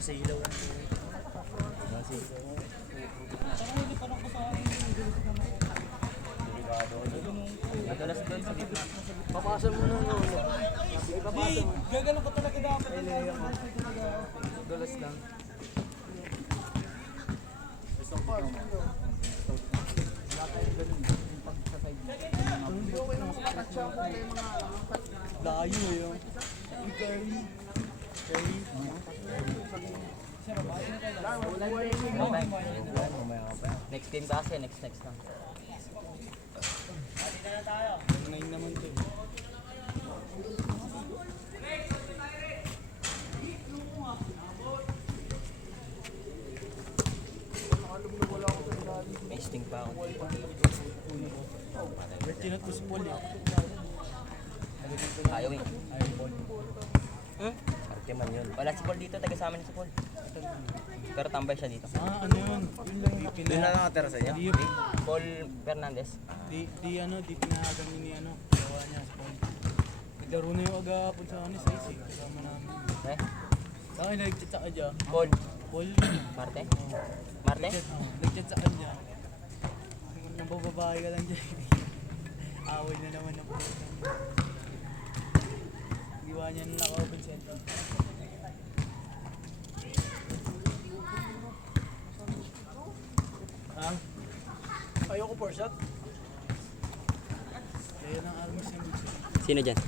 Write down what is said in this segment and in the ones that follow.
Masilaw lang. Masilaw. Saka hindi pa lang ko sa akin. Delikado. Madalas doon sa gitna. Papasan mo na no. Hindi, gagalan ko talaga dapat. Madalas lang. Isang par. Layo yun. Curry. Next game kasi, next lang. Ngayon naman ito. May sting pa ako. Bertinat ko si Paul eh. Ayaw eh. Ayaw Paul. Arte man yun. Wala si Paul dito, taga sa amin si Paul. Pero tambay siya dito. Ano yun? Yun lang yung Doon na nakatira sa inyo? Di, Paul Fernandez. di pinahagan ni ano, gawa niya sa Paul. Naglaro na yung agapon sa anis, ay kasama namin. Eh? Bakit nag-chat sa kanya? Paul. Paul? Marte? Oo. Marte? Nag-chat sa kanya. Nabababae ka lang dyan. Away na naman ng puto. Giwa niya nung naka-open center. Ha? Ayoko for shot. Kaya ng army sandwich. Sino dyan?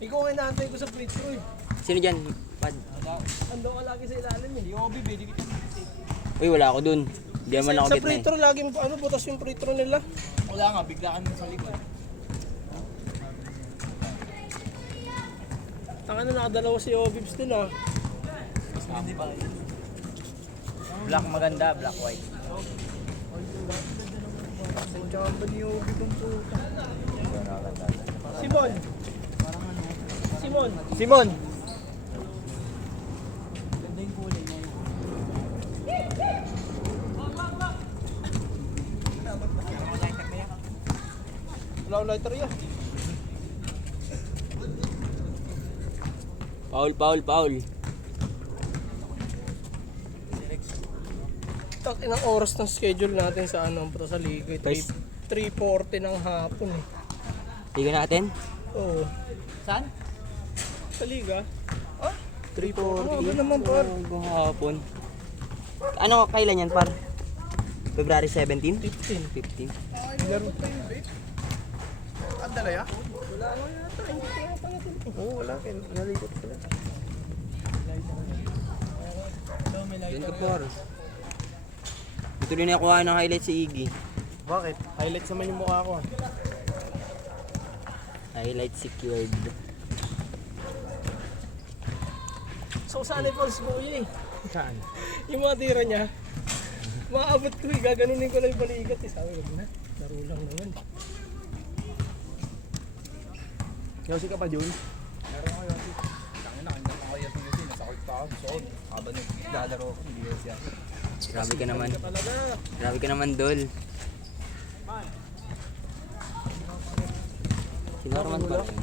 Ikaw nga inaantay ko sa free throw eh. Sino dyan? Pad? Ando ka lagi sa ilalim eh. Hindi ako bibili kita. Uy, wala ako dun. Hindi naman ako Sa gitna free eh. throw lagi mo butas yung free throw nila. Wala nga, bigla ka nung sa likod. Ang ano nakadalawa si Obibs dun ah. Hindi ba? Black maganda, black white. Sa chamba ni Obib ang puta. Simon! Simon! Simon! Ganda yung kulay niya. Wala akong lighter yan. Paul. Tak inang oras ng schedule natin sa ano, sa liga. 3:40 ng hapon eh. Tiga natin? Oo. Saan? Sa liga? Ah? 3:40. Ano naman par? Hapon. Ano, kailan yan par? February 17? 15. 15. Laro tayo eh. Ang dalaya? Wala nga yata. Hindi ko yata natin. Oo, wala. Nalikot sila. May lighter. Yan ka par. Ito rin nakuha ng highlight si Iggy. Bakit? Highlights naman yung mukha ko ah. Highlight secured. So saan ay false boy eh? Saan? Yung mga tira niya. Maabot ko eh. Gaganunin ko lang yung balikat eh. Sabi ko na. Laro lang naman. Yosi ka pa, Jun? Meron ko yun. Tangin na, hindi ako yun kasi nasa court pa ako. So, habang naglalaro ako, hindi yun siya. Grabe ka naman. Talaga. Grabe ka naman, Dol. Sino naman pa rin?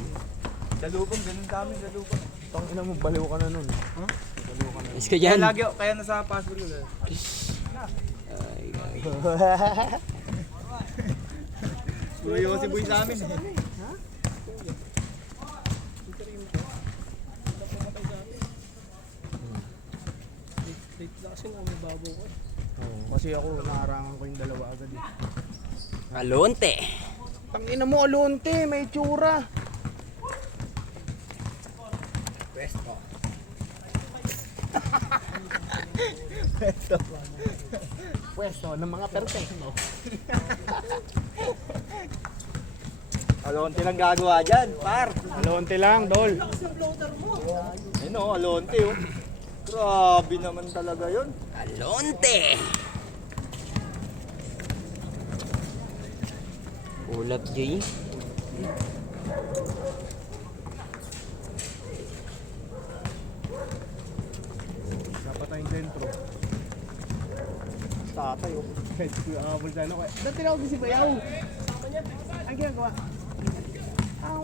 Dalubang, ganun kami, dalubang. Tangina mo, baliw ka na nun. Baliw ka na. Is ka dyan? Kaya nasa password ko. Ay, Suyo si Boy sa amin. Late na kasi nung mababaw ko. Kasi ako, naarangan ko yung dalawa agad eh. Alonte. Tangina mo, Alonte, may tsura. Pwesto. Pwesto ng mga perfecto. Alonte lang gagawa dyan, par. Alonte lang, Dol. Ayun o, Alonte oh. Grabe naman talaga yun. Alonte. Ulap, Jay. Dapat tayong dentro. Tatay oh. Pwede ko yung angabol sa ano. Ba't tinawag si Bayaw? Ang ginagawa?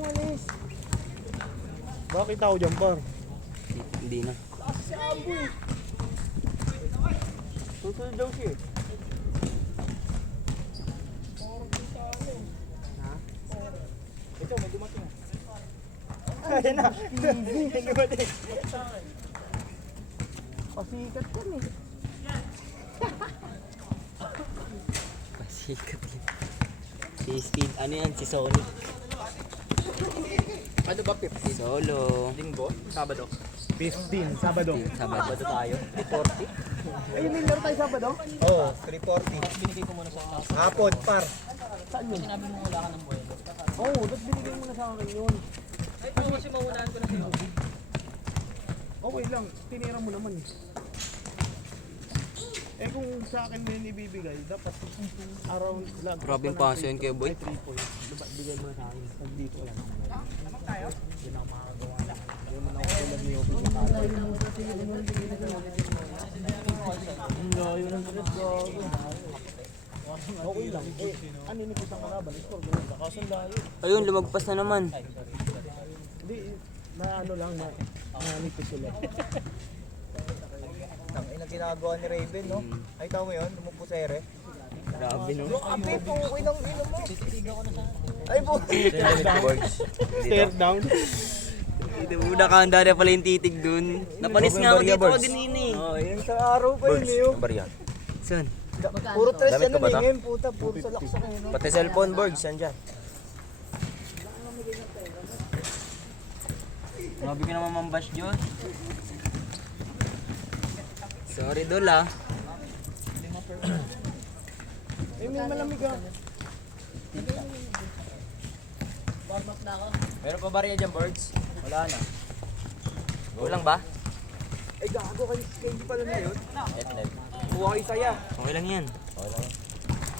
Walis. Bakit ako dyan, par? Hindi na. kasi si Ambo eh. Susunod daw siya. Ito, may dumating. Ayan na. Hindi ba din? Pasikat yan eh. Pasikat yun. Si Speed, ano yan? Si Sonic. Ano ba 50? Solo. Linggo? Sabado? 15, Sabado. Sabado tayo. 340? Ay, may laro tayo Sabado? Oo, 340. Binigay ko muna sa taas. Hapon, par. Saan yun? Sinabi mo wala ka ng buhay. Oo, ba't binigay mo na sa akin yun? Ay, pero kasi maunahan ko na sa'yo. Okay lang, tinira mo naman eh. Eh kung sa akin mo yun ibibigay, dapat around lang. Grabe yung paso yun kay Boy. 3 points. Bigay mo na sa akin. Pag dito wala naman. Hindi na ako makakagawa na. Hindi mo na ako tulad niyo. Ang layo ng stress gago. Okay lang. Eh, ano ni kusang kalaban? Score ganun. Kaso ang layo. Ayun, lumagpas na naman. Hindi, na ano lang, nanipis sila. Ang ina ginagawa ni Raven, no? Ay, tao mo yun? Lumupo sa ere. Grabe no. Yung ape, okay ng ino mo. Ay, po. Stare down. Ito muna ka, handa na pala yung titig dun. Napanis nga ako dito kanina eh. Oh, yun sa araw pa yun, eh. Saan? Puro tres yan na ngayon, puta. Puro sa laksa kayo, no? Pati cellphone board, saan dyan? Grabe ka naman mambash, Diyos. Sorry, Dol ah. Eh, may malamig ah. Meron pa ba rin dyan boards? Wala na. Kulang ba? Ay, gago kayo. Hindi pala na yun. Net. Kuha kayo saya. Okay lang yan.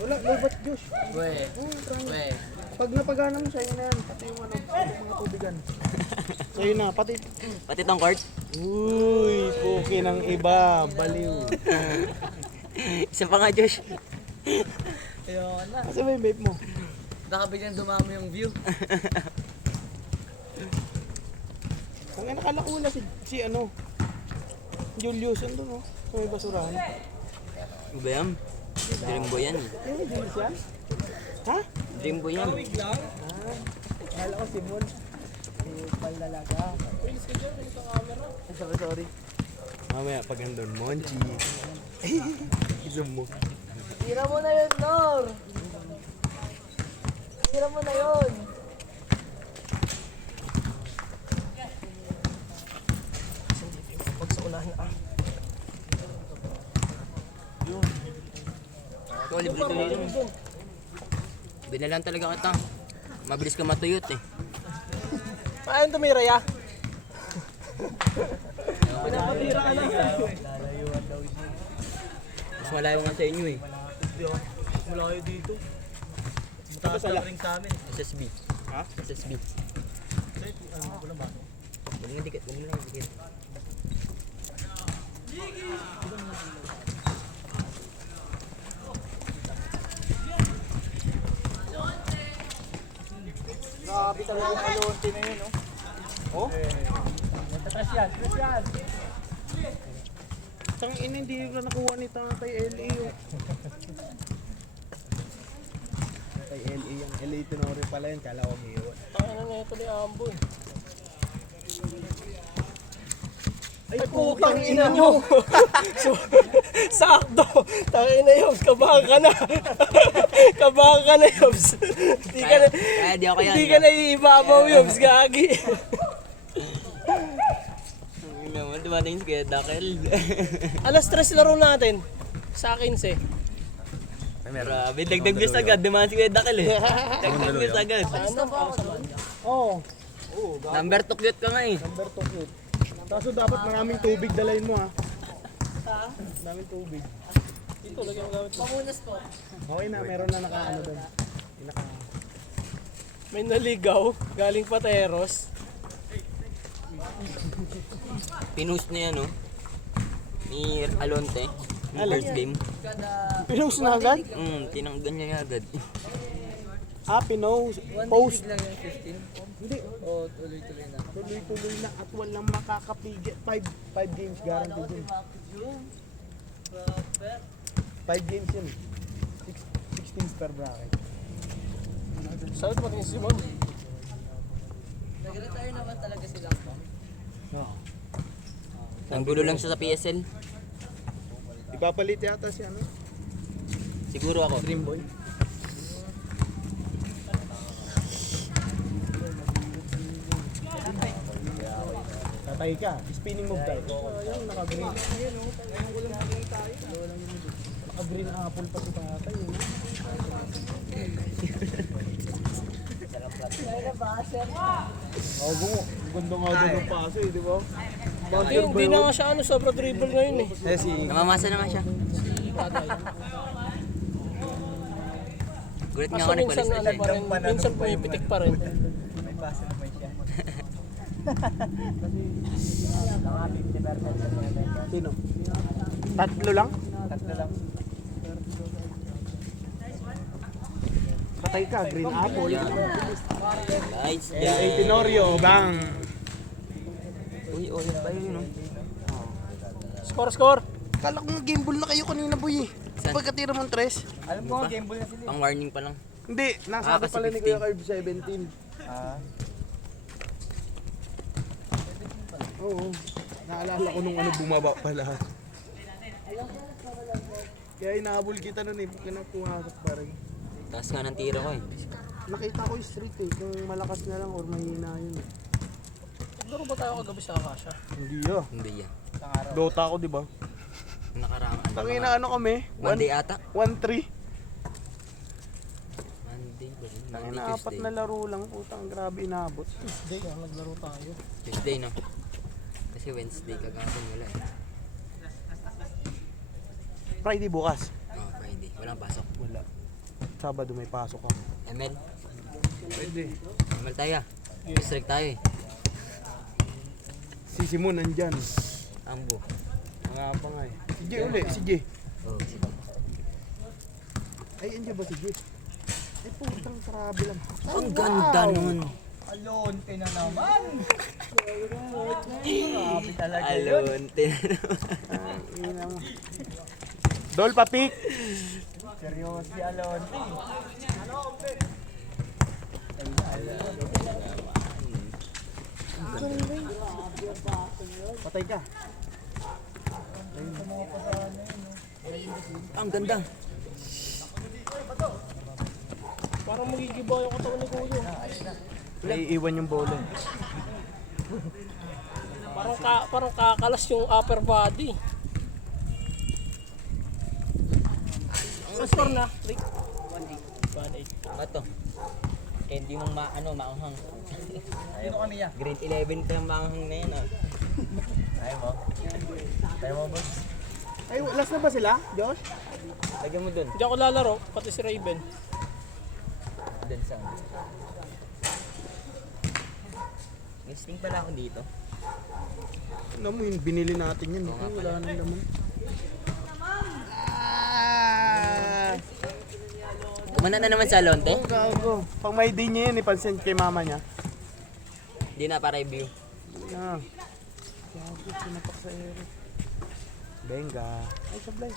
Wala, lobat Josh. Weh. Weh. Pag napagana mo sa'yo na yan, pati yung ano, yung mga tubigan. Sa'yo na, pati... Pati tong court. Uy, puki ng iba, baliw. Isa pa nga, Josh. Ayoko na. Kasi may vape mo. Baka biglang dumami yung view. Kung nakalakula si ano, Julius, ano no? Sa may basurahan. Ano ba yan? Dream boy yan eh. Yung Julius yan? Ha? Dream boy yan. Kala ko si Mon. Pay lalaga. Sorry. Mamaya pag andun, Monchi. Isam mo. Tira mo na yun, Nor. Tira mo na yun. Pag sa unahin ah. Ikaw, libre ko yun. Binalan talaga kita. Mabilis ka matuyot eh. Paano tumira ya? Pinapatira ka lang. Mas malayo nga sa inyo eh. Malayo dito. Mataas na rin sa amin. SSB. Ha? SSB. Galing ang dikit. Galing lang ang dikit. Grabe talaga yung kalonti na yun, no? Oh? Tres yan. Tang ina, hindi na nakuha ni Tatay LA yung... Tatay LA yan. LA Tenorio pala yun. Kala ko hiyon. Ano na ito ni Ambo eh. Ay, putang ina mo! Sakto! Tangin na Yobs, kabahan ka na! Kabahan ka na Yobs! Hindi ka na, Kaya di ako yan. hindi ka na iibabaw Yobs, gagi! Ang naman, dumating si Kuya Dakel. Alas 3 laro natin. Sa akin eh. Grabe, dagdag views agad. Dumaan si Kuya Dakel eh. Dagdag views agad. Oo. Number 2 cute ka nga eh. Number 2 cute. Kaso dapat maraming tubig dalayin mo ha. Maraming tubig. Ito, lagyan mo gamit mo. Pamunas po. Okay na, meron na nakaano doon. May naligaw, galing Pateros. Pinost niya yan oh. Ni Alonte. Yung first game. Pinost na agad? Tinanggan niya agad. Ah, pinost. Post. Lang yung 15. Hindi. Oo, tuloy-tuloy na. Tuloy-tuloy na at walang makakapigil. 5 games guaranteed yun. 5 games yun. 16 per bracket. Saan mo tingin si Simon? Nag-retire naman talaga sila. Oo. Ang gulo lang siya sa PSL. Ipapalit yata si ano? Siguro ako. Dreamboy. Tatay ka. Spinning move tayo. Ayun, naka-green. Naka-green apple pa si tatay. Oo, bungo. Ganda nga doon ng paso eh, di ba? Hindi na nga siya sobra dribble ngayon eh. Namamasa naman siya. Gulit nga Kaso ako minsan nagpalis na ano siya. pa rin, minsan pumipitik pa rin. May basa naman siya. Sino? Tatlo lang? Tatlo lang. Patay ka, green apple. Nice Eh, guy. Tenorio, bang! Uy, ulit ba yun, no? Score! Kala ko nga game ball na kayo kanina, boy eh. Saan? Pagkatira mong tres. Alam ko nga, game ball na sila. Pang warning pa lang. Hindi, nasabi kasi pala ni 15. Kuya Carb 17. Ah. Oo. Naalala ko nung ano bumaba pala. Kaya inahabol kita nun eh, pumasok pa rin. Taas nga ng tira ko eh. Nakita ko yung street eh, kung malakas na lang or mahina yun eh. Laro ba tayo kagabi sa Akasha? Hindi ah. Hindi yan. Dota ako, di ba? Nakaraang ano. Tangina ano kami? One day ata. 1-3. Monday ba rin? Tangina Monday, apat Tuesday. na laro lang, putang grabe inabot. Tuesday naglaro tayo. Tuesday, no? Kasi Wednesday kagapon wala eh. Friday bukas. Oh, Friday. Walang pasok. Wala. Sabado may pasok ako. ML. Pwede. ML tayo ah. District tayo eh. Si Simon nandyan. Ambo. Nga pa nga eh. Si Jay uli, si Jay. Oh, Ay, andyan ba si Jay? Ay, putang grabe lang. ang ganda nun. Alonte na naman. Grabe talaga yun. Alonte. Ah, ina mo. Dol papik. Seryoso si Alonte. Patay ka. Ang ganda. Parang magigiba yung katawan ni Kuya. Naiiwan yung bola. Parang kakalas yung upper body. Ang score na, Rick? 1-8. Bato. Kaya hindi mong maanghang. Sino kaniya? Grade 11 pa yung maanghang na yan ah. Ayaw mo? Ayaw mo, boss? Ay, last na ba sila, Josh? Lagyan mo dun. Hindi ako lalaro, pati si Raven. Dun sa Nesting pala ako dito. Ano mo yun, binili natin yun. Oo nga Ay, pala. wala nang naman. Ah! Kumanda na naman sa Alonte. Oh, gago. Pag may day niya yun, ipansend kay mama niya. Hindi na para review. Ah. Gago, sinapak sa ere. Benga. Ay, sablay.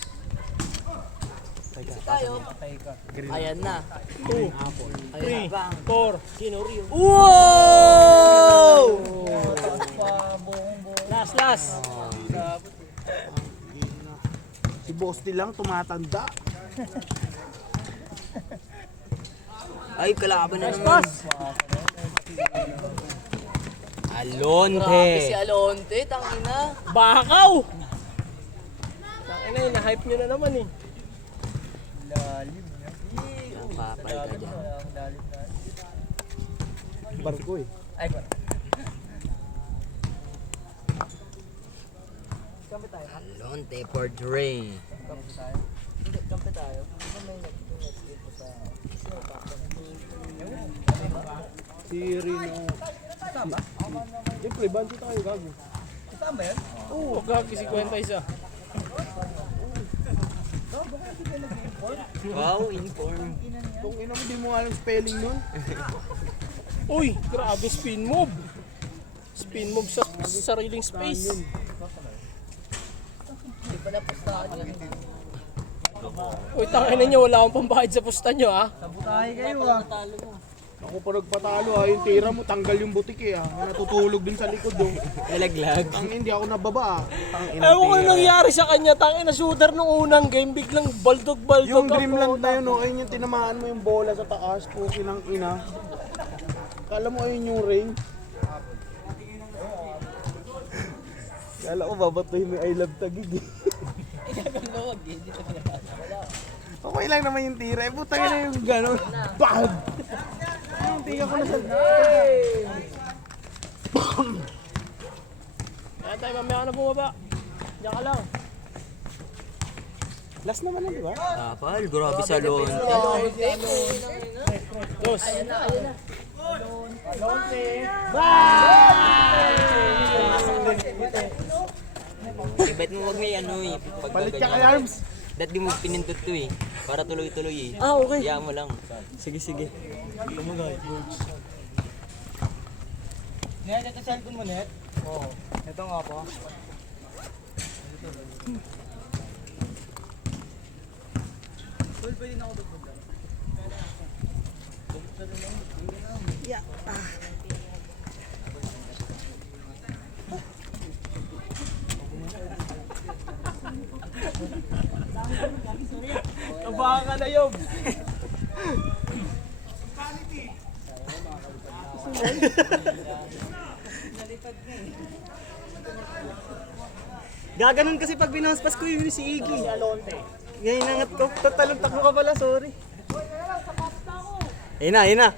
Tayo. Green. Ayan na. 2, 3, 4, Kinorio. Wow! Last. Si Bosti lang tumatanda. Ay, kalaban na Nice naman. pass. Alonte. Alonte, tangina. Bakaw! Tangina yun, na-hype nyo na naman eh. Lalim. Papal ka dyan. Ang lalim na. Barko eh. Ay, ko. Alonte for Dre. Hindi, kampe tayo. Ano may next game po sa... Si Rino. Kasama? Siyempre, bansi tayo, gago. Kasama yan? Oo, gagi si Kwenta isa. Wow, inform. Kung ina mo, di mo nga alam spelling nun. Uy, grabe spin move. Spin move sa sariling space. Uy, tangina nyo, wala akong pambayad sa pusta nyo ha. Sabutahe kayo ah. Ako pa nagpatalo yung tira mo, tanggal yung butik natutulog din sa likod Nalaglag. Hindi ako nababa Ewan ko yung nangyari sa kanya, tangina shooter nung unang game, biglang baldog-baldog Yung Dreamland na yun, ayun yung tinamaan mo yung bola sa taas, puki ng ina. Kala mo ayun yung ring. Kala ko babatoy may I love Taguig Okay lang naman yung tira. Putang ina yung gano'n. Bad! Yung tiga ko na sa... Kaya tayo, mamaya ka na bumaba. Diyan ka lang. Last naman na, di ba? Tapal, grabe sa loon. Dos. Bet mo wag may ano eh. Palit ka kay Arms. Dat di mo pinindot to eh. Para tuloy-tuloy eh. Okay. Hayaan mo lang. Sige, sige. Net, ito cellphone mo, Net? Oo. Ito nga po. Tabahan ka na yun. Gaganon kasi pag binaspas ko yun si Iggy. Ngayon nangat ko. Tatalong takbo ka pala, sorry. Ayun na, ayun na.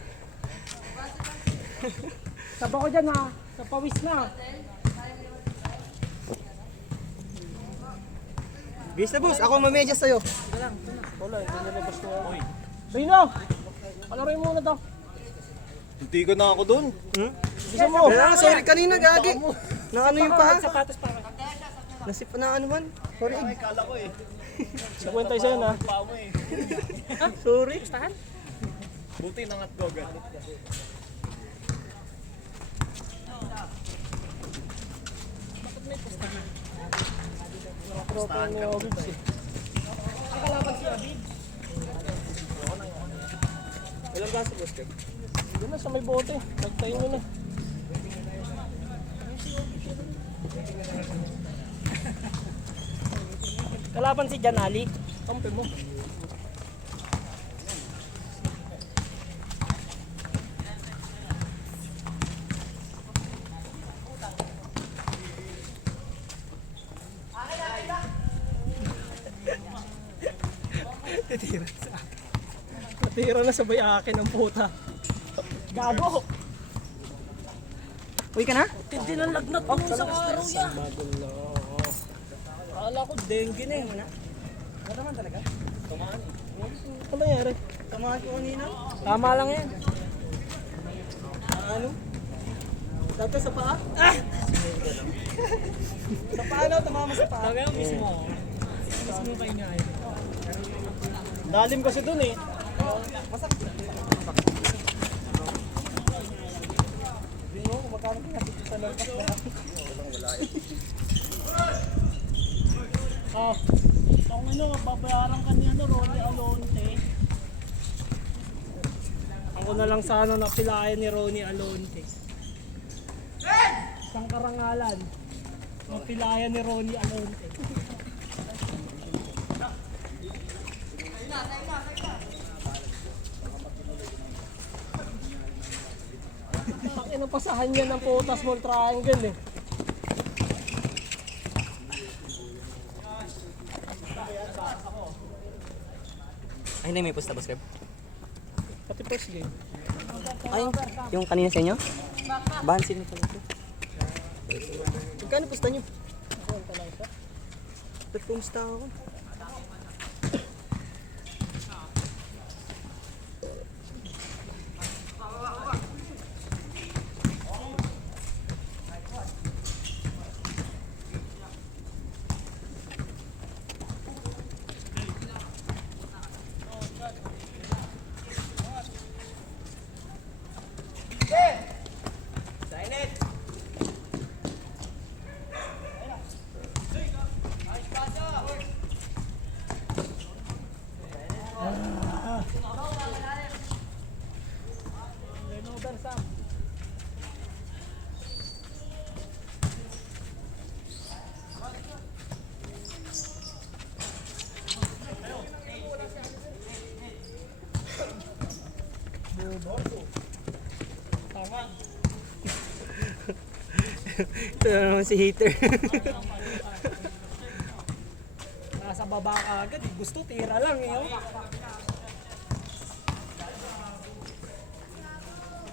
Saba ko dyan ha. Sa pawis na. Bis na boss, ako mamedya sa'yo. Wala, hindi nalabas ko ako. Rino! Palaroin muna to. Hindi ko na ako dun. Gusto mo? Kaya sorry kanina, gagi. Nakano yung paa? Sapatos pa. Nasip pa na anuhan. Sorry, Iggy. 50 isa yun ha. Sorry. Buti nangat ko agad. Tropa ni Ogids eh. Ilang gaso boss ka? Doon na sa may bote. Nagtayin nyo na. Kalaban si Janali. Kampi mo. Natira na sabay akin ng puta. Gago! Uy ka na? Hindi na lagnat mo sa araw yan. Akala ko dengue na eh. Ano naman talaga? Ano nangyari? Tamahan ko kanina. Tama lang yan. Ano? Dati sa paa? Ah! Sa paa na, tumama sa paa. Kaya mismo. Mismo kayo nga eh. Dalim kasi dun eh. Oh, kung ano, babayaran ka niya, Ronnie Alonte. Ako na lang sana napilayan ni Ronnie Alonte. Isang karangalan. Napilayan ni Ronnie Alonte. Ano pasahan niya ng puta small triangle eh. Ay, hindi may pusta ba, Scrib? Pati first game. Ay, yung kanina sa inyo? Bahan sila pala ito. Magkano pusta nyo? Ba't pumusta ako? Ito na naman si hater. Nasa baba ka agad. Gusto, tira lang eh. Oh.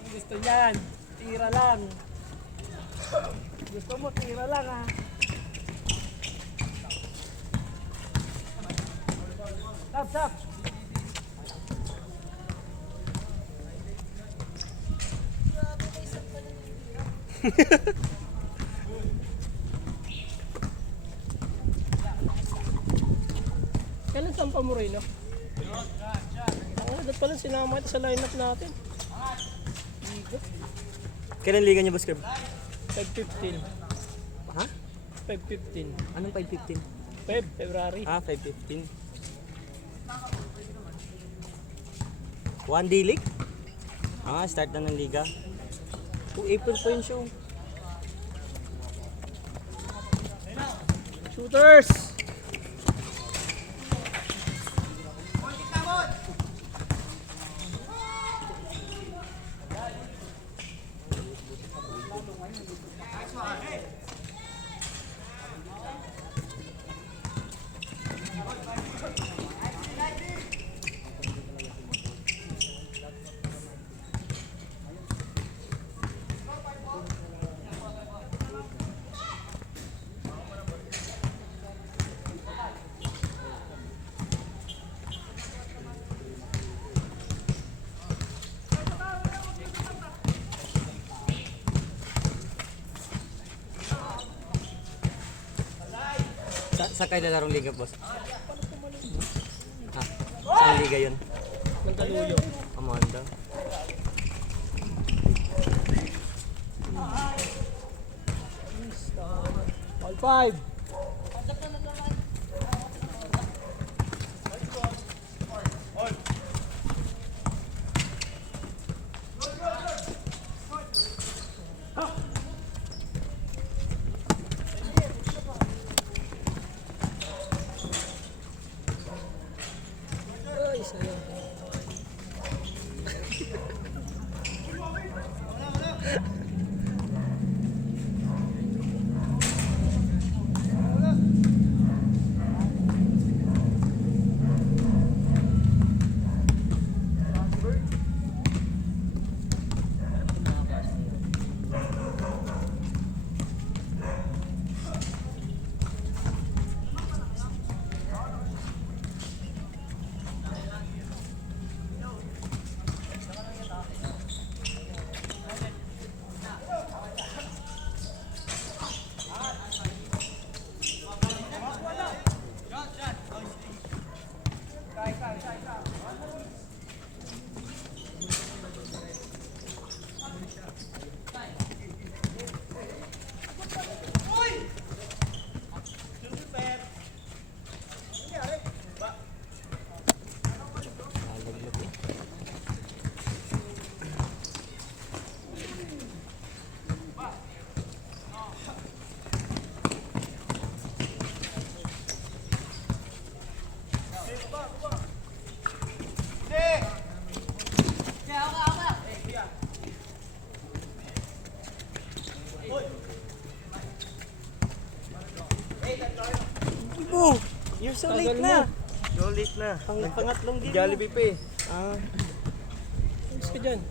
Gusto niyan. Tira lang. Gusto mo, tira lang ha. Stop, stop. Kailan Sampa Moreno? Dapat pala sinama ito sa lineup natin. Kailan liga niya, Boss Kerb? 5:15. Ha? 5:15. Anong 5:15? February. 5:15. 1D League? Start na ng liga. April po yung show. Shooters! Sa kayo nalarong liga, boss? Saan liga yun? Mandaluyong. Amanda. All 5. Ay, sayang. Oh, you're so late Tagal na. mo. So late na. Pangatlong game. Jollibee pa eh. Ayos ka dyan.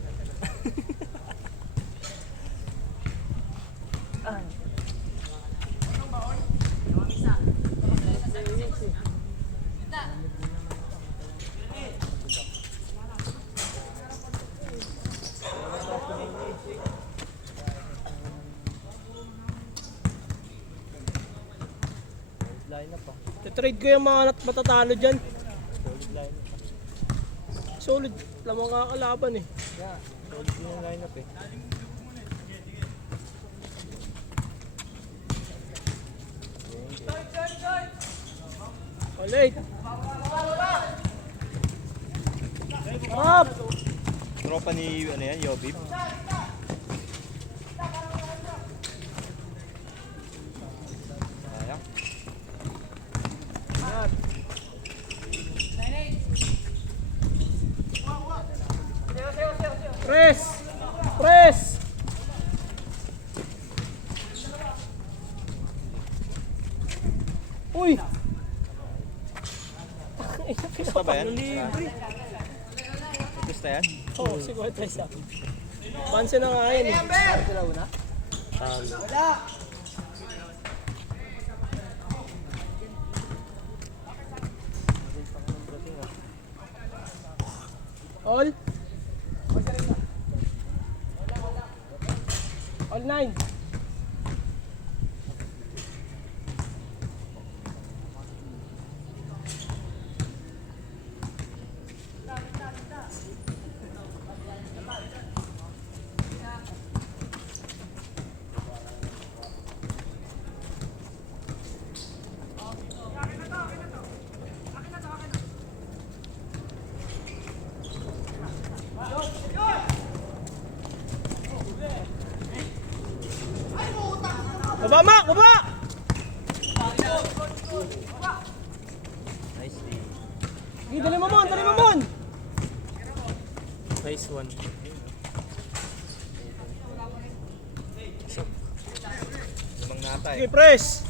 Trade ko yung mga matatalo dyan. Solid. Lamang kakalaban eh. Yeah, solid din yung lineup eh. Late. Harap! Tropa ni ano yan, Yobib. Sayang. Press! Press! Uy! Gusto ba yan? Libre. Gusto yan? Oo, oh, 50 isa. Banse na nga yan eh. All? All 9. Baba, Mac! Baba! Nice. Sige, dali mo mon! Dali mo mon! Nice one. Limang nata Sige, press!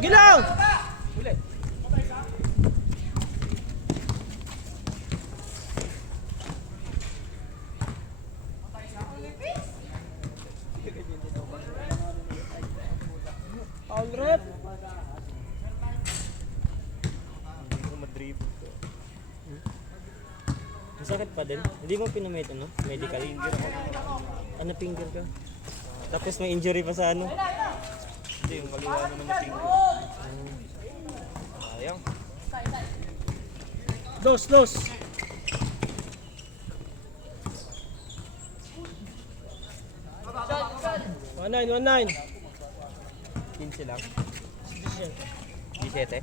Sige lang! Foul rep! Hindi ko madribble to. Masakit pa din. Hindi mo pinamit ano? Medical. Ano finger ka? Tapos may injury pa sa ano? Hindi, yung kaliwa naman yung finger. Sayang. Dos, dos! 19, 15 lang. 19. 17.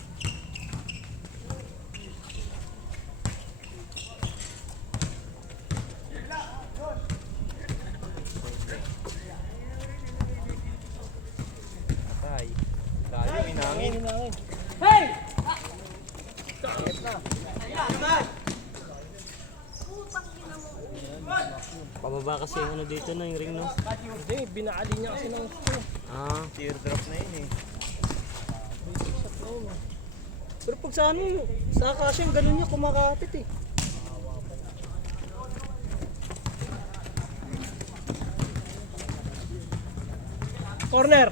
Patay. Layo, inangin. Hey! Pababa kasi yung ano dito na yung ring no? Hindi, binaali niya kasi ng Ah. Teardrop na yun eh. Pero pag sa ano, sa akasyang ganun niya kumakapit eh. Corner!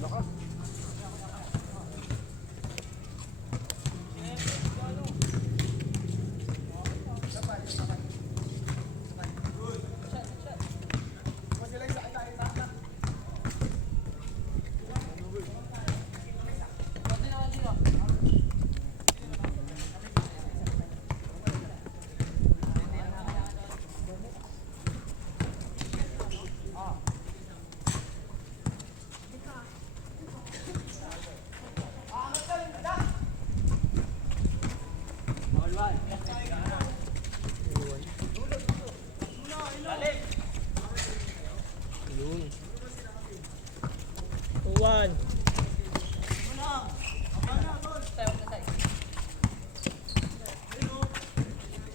Lakas. Yun. 2-1.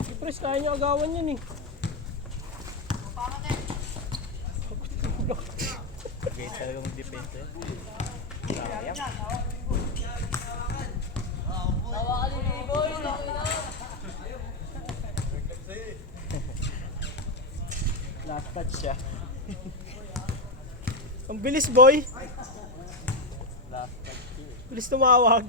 Siyempre, kaya niya agawan yan eh. Gate talaga mag-defense eh. Sayang. Last touch siya. Ang bilis boy. Last touch. Bilis tumawag.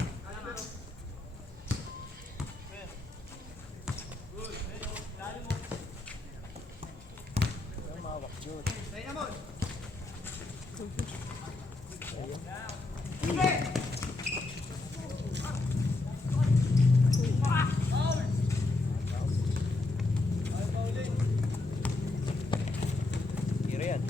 Hero yan.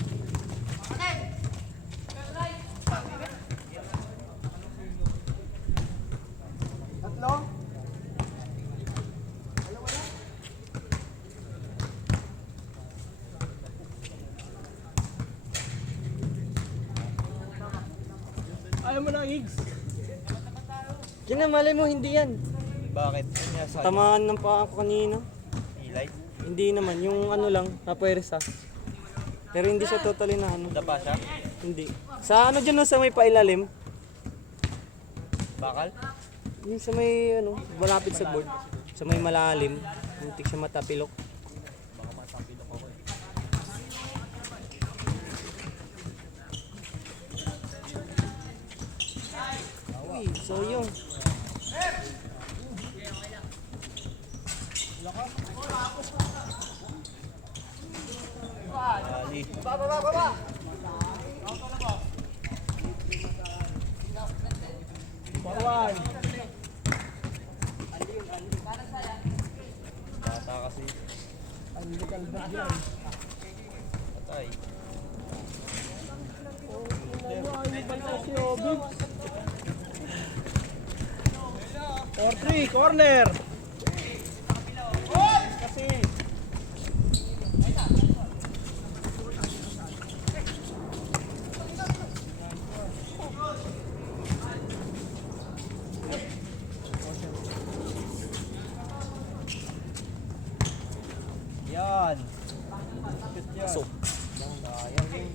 Kaya mo na, Higgs. Yan na, malay mo, hindi yan. Bakit? Ano niya sa Tamaan ng paa ako kanina. ilay? Hindi naman, yung ano lang, napwersa. Pero hindi siya totally na ano. Dapa siya? Hindi. Sa ano dyan no, sa may pailalim, Bakal? yung sa may ano, malapit sa board, sa may malalim, muntik siya matapilok. Baka matapilok ako eh. Uy, so yung Ali. Forward. Bata kasi. Ang kalbat yan. Patay. Ay, balik si Obib. 4-3, corner. Kasi. Yan. Shoot yan. So. Sayang yun.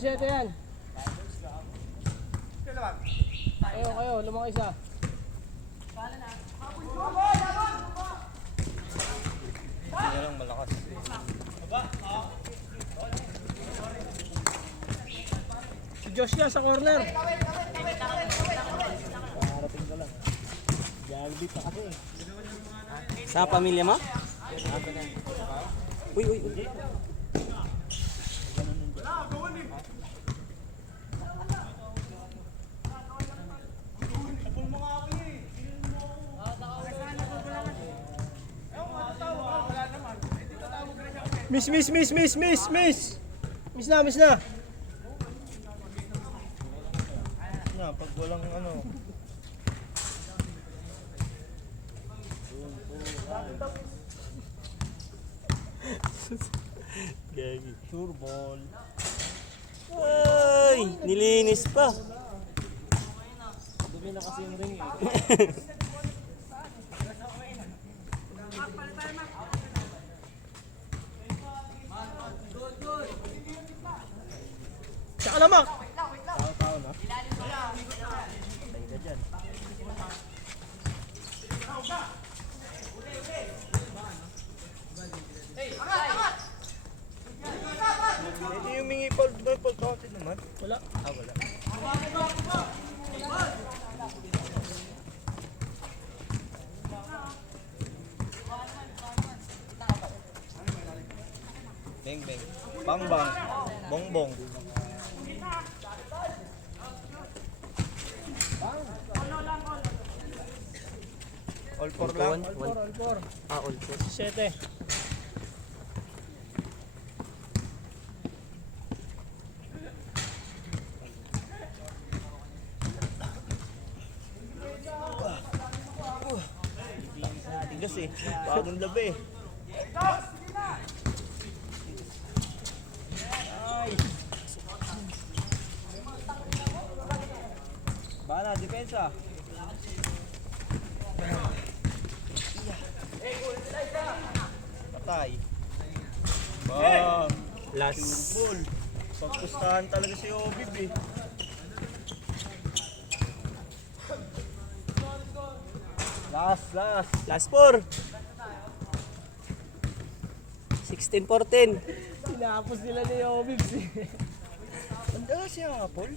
Siyete yan. Kayo, lumang isa. Hindi lang malakas. Si Josh yan sa corner. Sa pamilya mo? Uy, uy, uy. Miss. Miss na. Na, pag walang ano. Gagi. Sure ball. Ay, nilinis pa. Dumi na kasi yung ring eh. Tsaka lamak. Tao na. Patay ka dyan. Hindi humingi ball counted naman. Wala. Ah, wala. Beng beng. Bang bang. Bong bong. All for lang. All four. Ah, all four. Siyete. Tigas eh. Bagong labi eh. Bala, depensa. Patay. Bang. Last. Ball. Pagpustahan talaga si Obib eh. Last. Last four. 16-14. Tinapos nila ni Obibs eh. Anda siya, Paul.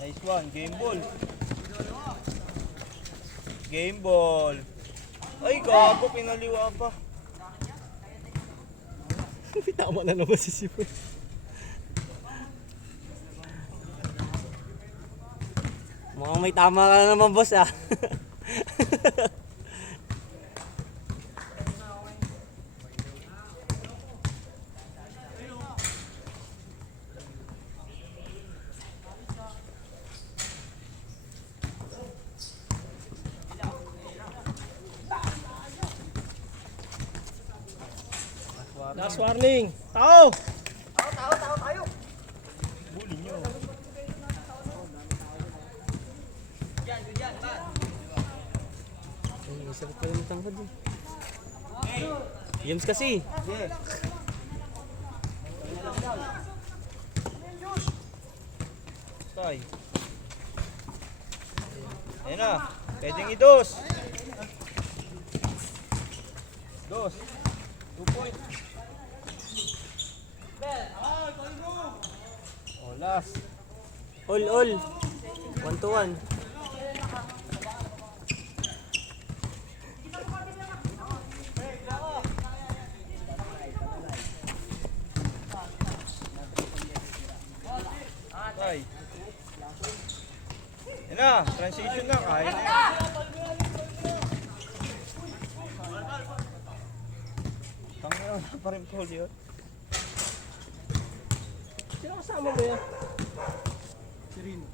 Nice one, game ball. Game ball. Ay, gago, pinaliwa pa. Tama na naman si Sipon. Mukhang may tama ka na naman, boss, ah. Last warning. Tao! Ay, sakit pala yung tangkad, eh. James kasi. Tay. Ayan na. Pwedeng idos. Dos. 2 point. Oh, last. All. 1-1. Tay. Ayan na. Transition na. Kaya na yan. Tangina, wala pa rin foul yun. Sino kasama mo yan? Si Rino.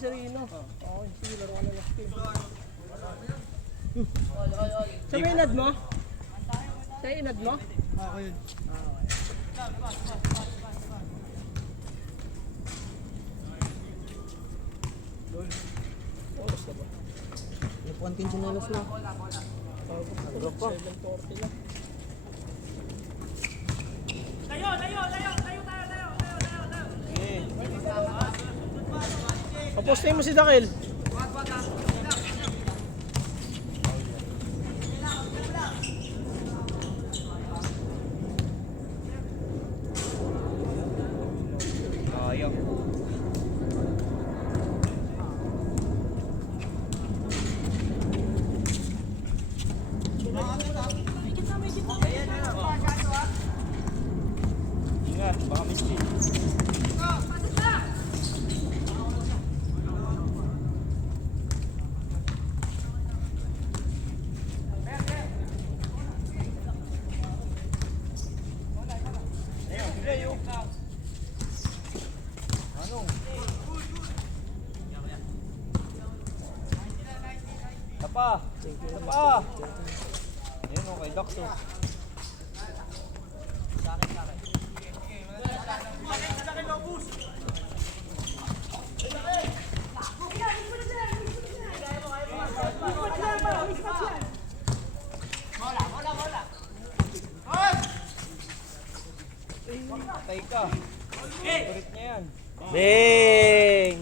Si Rino. Okay, sige, laro ka na last game. Sa may inad mo? Sa inad mo? Ako yun. Oras na ba? Napuan tinsinelas na. Bago pa. 7:40 lang. Okay. Papostin mo si Dakil. Ayaw. Ingat, baka miskin. Ayun, sige yun. Anong? Tapa! Tapa! Ayun o, kay Dax o. Patay ka. Favorite niya yan. Ding!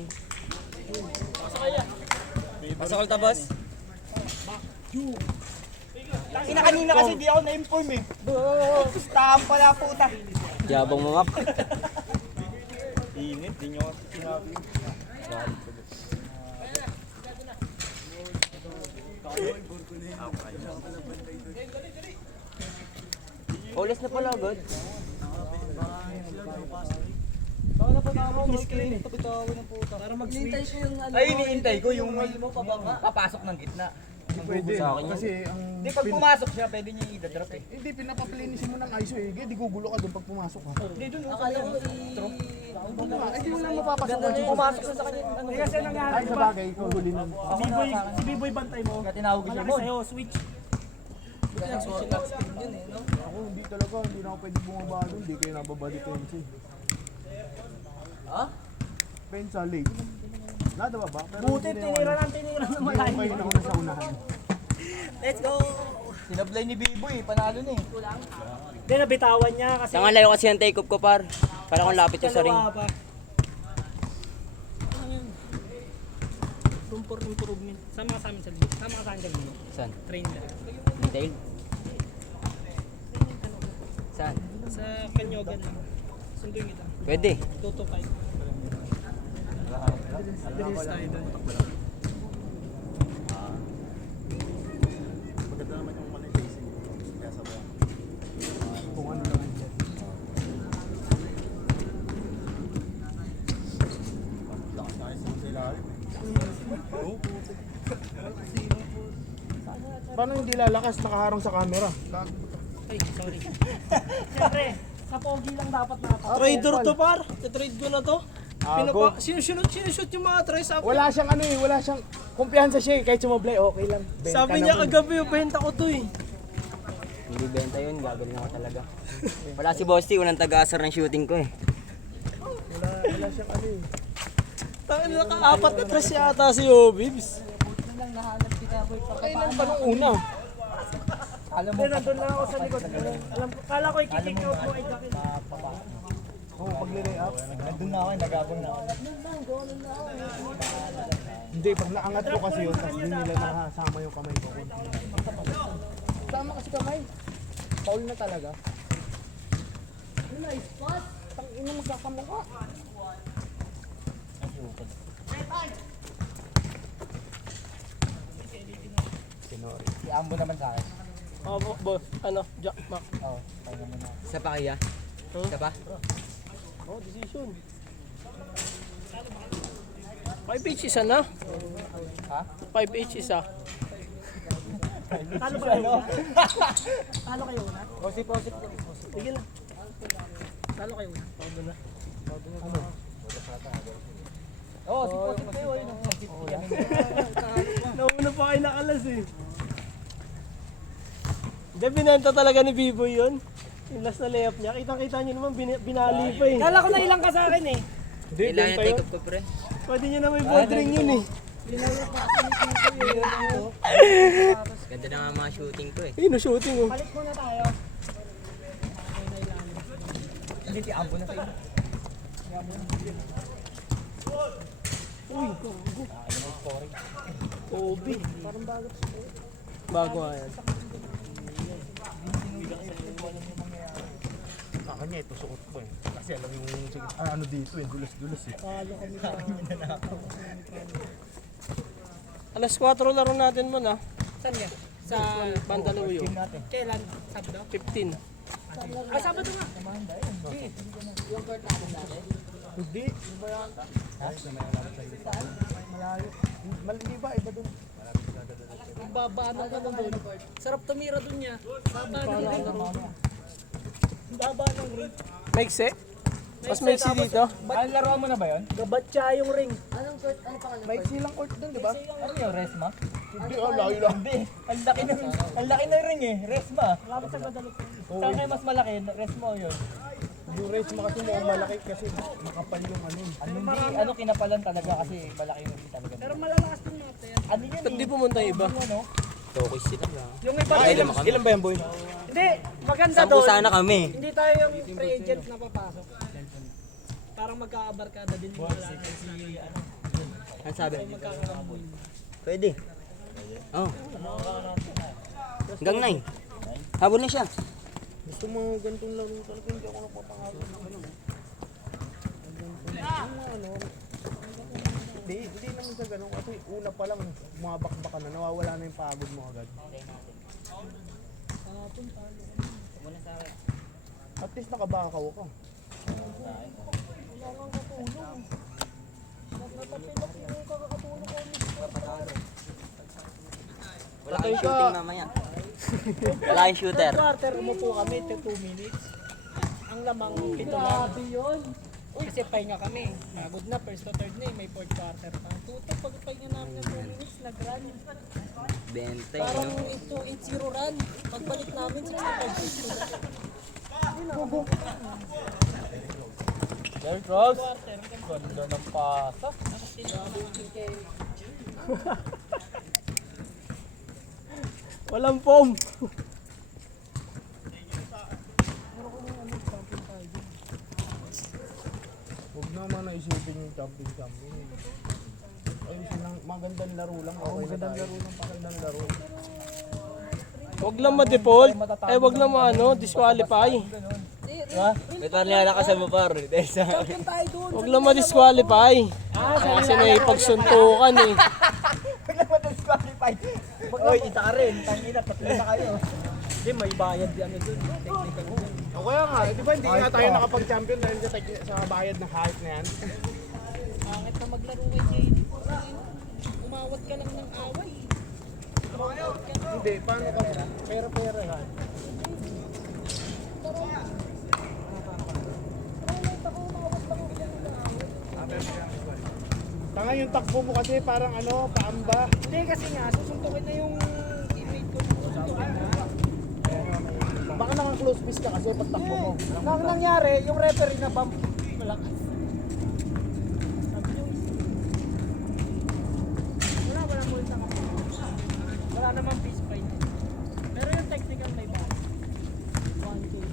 Pasok ulit boss. Ina kanina kasi di ako na-inform eh. Stahan pala puta. Yabang mo, Mac. Init, di nyo kasi sinabi. Olas na pala, God. Para mag-switch. Ay, iniintay ko yung papasok ng gitna. Pwede. Sa akin yun. Kasi ang... Di pag pumasok siya, pwede niya i-drop eh. Hindi, pinapaplinisin mo ng ISO eh. Di gugulo ka doon pag pumasok ka. Hindi dun. Akala ko Hindi mo na mapapasok ka. Pumasok siya sa kanya. Ano, kasi nangyari, Ay, sa bagay, ikaw huli nun. si B-Boy bantay mo. kaya tinawag ko siya Malaki mo. sa'yo, switch. Ako, hindi talaga. Hindi na ako pwede bumaba doon. Hindi kayo nababa di Pensa. Ha? Pensa late. Nada ba? Pero Buti, tinira ng Hindi malayo. ako kayo nauna sa unahan. Let's go! Sinablay ni Biboy, panalo na eh. Hindi, nabitawan niya kasi Saka layo kasi ang take-off ko, par. Para kung lapit ko sa ring. dalawa pa. Ano yun? Room for improvement. Sama ka sa amin sa libo. Sama ka sa akin sa libo. Saan? Train ka. Detail? Saan? Sa Kanyogan lang. Sunduin kita. Pwede. 225. Bilis tayo doon. Maganda naman yung Paano hindi lalakas nakaharang sa camera? Ay, sorry. Siyempre, sa pogi lang dapat nakatawa. Trader to par. Trade ko na to. Sinushoot yung mga tries. Wala siyang ano eh, wala siyang kumpiyansa siya eh. Kahit sumablay, okay lang. Benta Sabi niya naman. kagabi, benta ko to eh. Hindi benta yun, gagaling ako talaga. Wala si Bossy, unang taga-asar ng shooting ko eh. Wala siyang ano eh. Tangin na naka-apat na tries yata si Obibs. Kailan pa nung una? Hindi, nandun lang ako sa likod. Alam ko, kala ko i-kick out mo ay Jackie. Oo, pag-lay up. Nandun na ako, nagabong na ako. Hindi, pag naangat ko kasi yun, tapos din nila nakasama yung kamay ko. Sama kasi kamay. Paul na talaga. Nice spot. Tang-ina magkakamukha. Si Ambo naman sa akin. Boss, ano, Jack, Mac. Oo, kaya naman ako. Isa pa kaya? Isa pa? Oh, decision. 5H isa na. Ha? 5H isa. Talo ba kayo? Talo kayo na? Posip. Sige lang. Talo kayo na? Todo na. Oo, si Posip kayo. Ayun, Nauna pa kayo nakalas eh. Hindi, binenta talaga ni Biboy yun. Yung last na layup niya. Kitang-kita niyo naman, binali pa eh. Kala ko na ilang ka sa akin eh. Hindi, Kailangan benta yung yun. take up ko pre. Pwede niyo na may ball ring yun eh. Ganda na nga mga shooting ko eh. Ayun, no, shooting oh. Balik muna tayo. Hindi, si Ambo na sa inyo. Uy, Kobe. Parang bago nga yan. Sa kanya ito suot ko eh. Kasi alam yung ano dito eh, dulas-dulas eh. Alas 4 laro natin mo na. Saan nga? Sa Pandaluyo. kailan? Sabado? 15. Sabado nga. Hindi, iba yata. Malayo. Malili ba? Iba dun. Babaan ka na doon. Sarap tumira doon niya. Babaan ng ring. Babaan ng ring. Maigse? Mas maigse dito. Ang laro mo na ba yun? Gabatsa yung ring. May silang court dun, di ba? Ano yung Resma? Hindi, layo lang. Hindi, ang laki ng ring eh, Resma. Saan kayo mas malaki? Resma o yun? Yung race mo kasi mukhang malaki kasi makapal yung ano eh. Ano kinapalan talaga kasi malaki yung ring talaga. Pero malalakas din natin. Ano yun Ba't di pumunta yung iba? Tokis sila. Yung iba, Ilan ba yan, boy? hindi. Maganda Sampu doon. sana kami. Hindi tayo yung free agent na papasok. Parang magkakabarkada din yung lalaki. Ano sabi? Magkakaramboy. Pwede. Oh. Hanggang 9. Habol na siya. Gusto mo ganitong laro talaga, hindi ako napapangalo ng ano. Hindi naman sa ganun kasi una pa lang bumabakbak ka na, nawawala na yung pagod mo agad. At least nakabakaw ka. Wala kayong shooting mamaya. Wala kayong shooter. Quarter, umupo kami, 2 minutes. Ang lamang pito lang. yun. Kasi pahinga kami. Pagod na, first to third na eh, may fourth quarter pa. Tuto, pag pahinga namin ng 2 minutes, nag-run. 20 Parang no? 2-8-0 run. Pagbalik namin, 6-5-6 na. Derrick Rose. Ganda ng pasa. Walang foam. Huwag naman naisipin yung champion. Ayun silang magandang laro lang. Okay magandang laro lang, magandang laro. Wag lang ma-default. Wag lang disqualify. May parang nilalakasan mo par. Champion tayo doon. Wag lang ma-disqualify. Kasi may pagsuntukan eh. Disqualified. Oy, isa ka rin. Tangina, tatlo na kayo. Hindi, may bayad yan doon. O kaya nga, di ba hindi nga tayo nakapag-champion dahil sa bayad ng hype na yan? Pangit na maglaro kay JD. Hindi, paano ka? Pera yan. Tanga yung takbo mo kasi parang ano, paamba. Hindi kasi nga, susuntukin na yung teammate ko. Susuntukin na. Baka naka-close fist ka kasi pag takbo mo. Nang nangyari, yung referee na bump malakas. Sabi nyo, walang multa kasi. Wala namang peace fight. Pero yung technical may bahay. 1, 2, 3.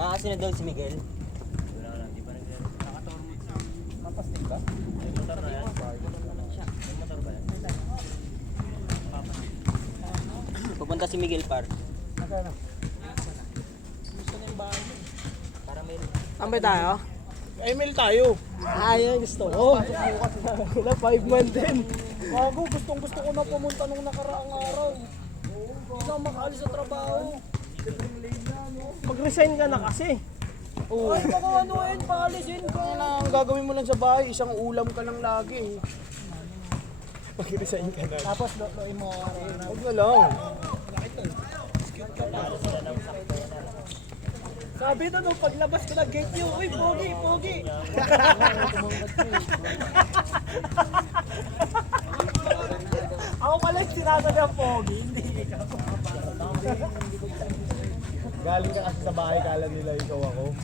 Makasunod daw si Miguel. Mapastig ba? May motor na yan. May motor ba yan? Pupunta si Miguel par. Gusto na yung bahay. Para may... Tambay tayo? ML tayo. Ayun, gusto ko. Wala, 5 man din. Gago, gustong gusto ko na pumunta nung nakaraang araw. Hindi na makaalis sa trabaho. Mag-resign ka na kasi. Oh. Ay, baka anuin, paalisin ko. Ano na ang gagawin mo lang sa bahay, isang ulam ka lang lagi. Pag-resign ka na. Tapos, loin mo araw-araw. Huwag na lang. Sabi na nung paglabas ko ng gate nyo, uy, pogi, pogi. Ako pala yung sinasabi ang pogi, hindi ikaw. Galing ka kasi sa bahay, kala nila ikaw ako.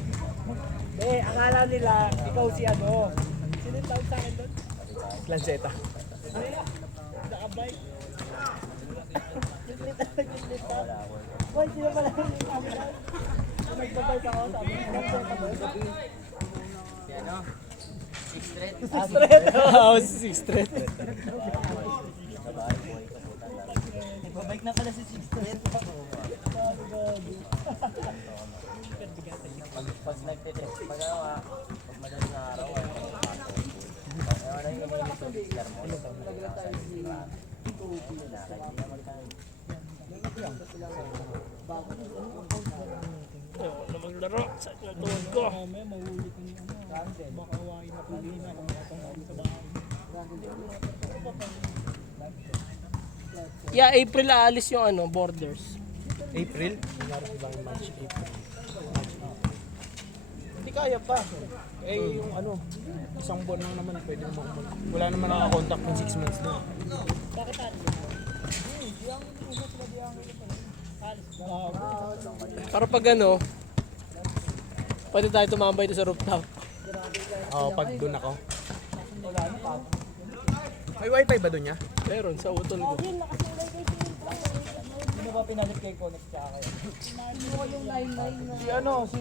Hindi, akala nila, ikaw si ano. Sino yung tawag sa akin doon? Lanceta. Ay, nakabay. Gitlit pa. Uy, sino pala yung nakabay? Nagbabay ako, sabi ko, Yan o. 6 thread. Oo, 6 thread. Nagbabike na pala si 6 thread. Pag nagtitrip pa daw pag madaling araw ay magpapasok. Ayaw na yung inilis yung biglar mo. Ayaw na maglaro. Sa tuhod ko. Mamaya mahuli ko niya. Baka awain na kanina kung natanggal sa bahay. Yeah, April aalis yung ano, borders. April? Ibang March, April. Hindi kaya pa. Eh, yung ano, isang buwan lang naman, pwede naman umulit. Wala naman nakakontakt ng 6 months doon. Bakit ano? Para pag ano, pwede tayo tumambay doon sa rooftop. Oo, pag doon ako. May wifi ba doon niya? Meron sa utol ko. Sino ba pinalit kay Connect tsaka kayo? Si ano, si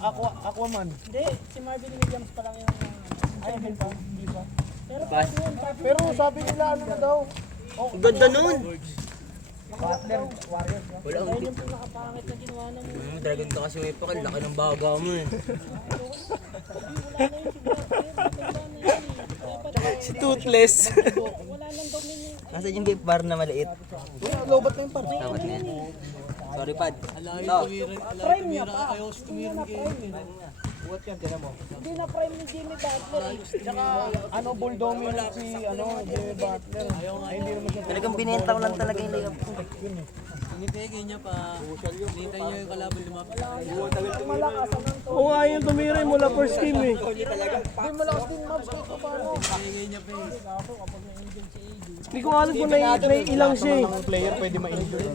Aquaman. Hindi, si Marvin Williams pa lang yung... Ay, hindi pa. Hindi pa. Pero pwede yun, Pero sabi nila ano na daw. Ganda nun! Butler, Warriors. No? Wala ang Ayun yung pinakapangit na ginawa ng... Dragon ka kasi may pakil. Laki ng baga mo eh. Wala na yun si Butler. Matanda na yun. Dapat Si Toothless. wala lang daw yun. Nasa yung big bar na maliit. Lobat na yung par. Tawad na yan. Sorry pad. Prime niya pa. Hindi na prime eh. Buhat yan, tinan mo. Hindi na prime ni Jimmy Butler eh. Tsaka ano, ball dominant si ano, Jimmy Butler. Ay, hindi naman siya. Talagang binenta ko lang talaga yung layup ko. Malakas ang to. Oo nga yun, tumira mula first game eh. Hindi malakas din mabs kahit pa paano. Hindi ko alam kung naiilang siya eh. Ang player pwede ma-injure.